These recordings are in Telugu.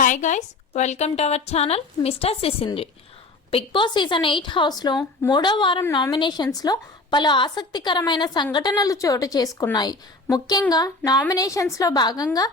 Hi guys, welcome to our channel mister Sisindri. Big boss season 8 హౌస్లో మూడో వారం నామినేషన్స్లో పలు ఆసక్తికరమైన సంఘటనలు చోటు చేసుకున్నాయి. ముఖ్యంగా నామినేషన్స్లో భాగంగా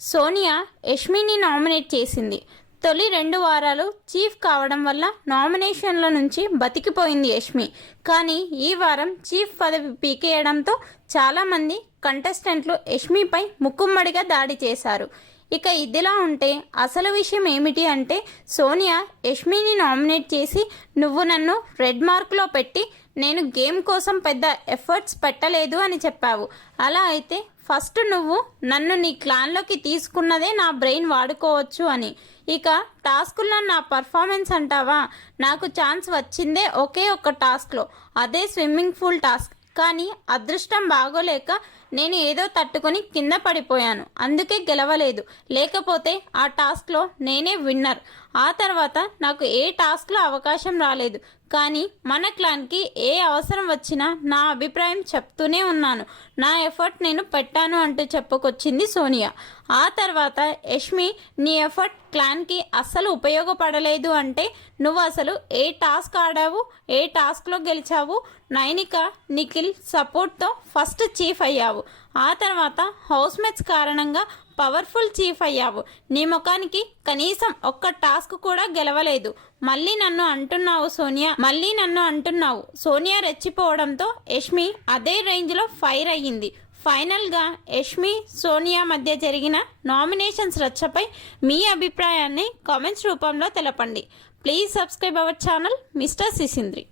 సోనియా యష్మిని నామినేట్ చేసింది. తొలి 2 వారాలు చీఫ్ కావడం వల్ల నామినేషన్ల నుంచి బతికిపోయింది యష్మి. కానీ ఈ వారం చీఫ్ పదవి పీకేయడంతో చాలామంది కంటెస్టెంట్లు యష్మిపై ముక్కుమ్మడిగా దాడి చేశారు. ఇక ఇదిలా ఉంటే అసలు విషయం ఏమిటి అంటే, సోనియా యష్మిని నామినేట్ చేసి నువ్వు నన్ను రెడ్ మార్క్లో పెట్టి నేను గేమ్ కోసం పెద్ద ఎఫర్ట్స్ పెట్టలేదు అని చెప్పావు. అలా అయితే ఫస్ట్ నువ్వు నన్ను నీ క్లాన్లోకి తీసుకున్నదే నా బ్రెయిన్ వాడుకోవచ్చు అని. ఇక టాస్కుల్లో నా పర్ఫార్మెన్స్ అంటావా? నాకు ఛాన్స్ వచ్చిందే ఒకే ఒక్క టాస్క్లో, అదే స్విమ్మింగ్ పూల్ టాస్క్. కానీ అదృష్టం బాగోలేక నేను ఏదో తట్టుకొని కింద పడిపోయాను, అందుకే గెలవలేదు. లేకపోతే ఆ టాస్క్లో నేనే విన్నర్. ఆ తర్వాత నాకు ఏ టాస్క్లో అవకాశం రాలేదు. కానీ మన క్లాన్కి ఏ అవసరం వచ్చినా నా అభిప్రాయం చెప్తూనే ఉన్నాను, నా ఎఫర్ట్ నేను పెట్టాను అంటూ చెప్పుకొచ్చింది సోనియా. ఆ తర్వాత యష్మి, నీ ఎఫర్ట్ క్లాన్కి అస్సలు ఉపయోగపడలేదు అంటే నువ్వు అసలు ఏ టాస్క్ ఆడావు, ఏ టాస్క్లో గెలిచావు? నైనిక, నిఖిల్ సపోర్ట్తో ఫస్ట్ చీఫ్ అయ్యావు. ఆ తర్వాత హౌస్మేట్స్ కారణంగా పవర్ఫుల్ చీఫ్ అయ్యావు. నీ ముఖానికి కనీసం ఒక్క టాస్క్ కూడా గెలవలేదు. మళ్ళీ నన్ను అంటున్నావు. సోనియా రెచ్చిపోవడంతో యష్మి అదే రేంజ్లో ఫైర్ అయ్యింది. ఫైనల్గా యష్మి, సోనియా మధ్య జరిగిన నామినేషన్స్ రచ్చపై మీ అభిప్రాయాన్ని కామెంట్స్ రూపంలో తెలపండి. Please subscribe our channel mister సిసింద్రి.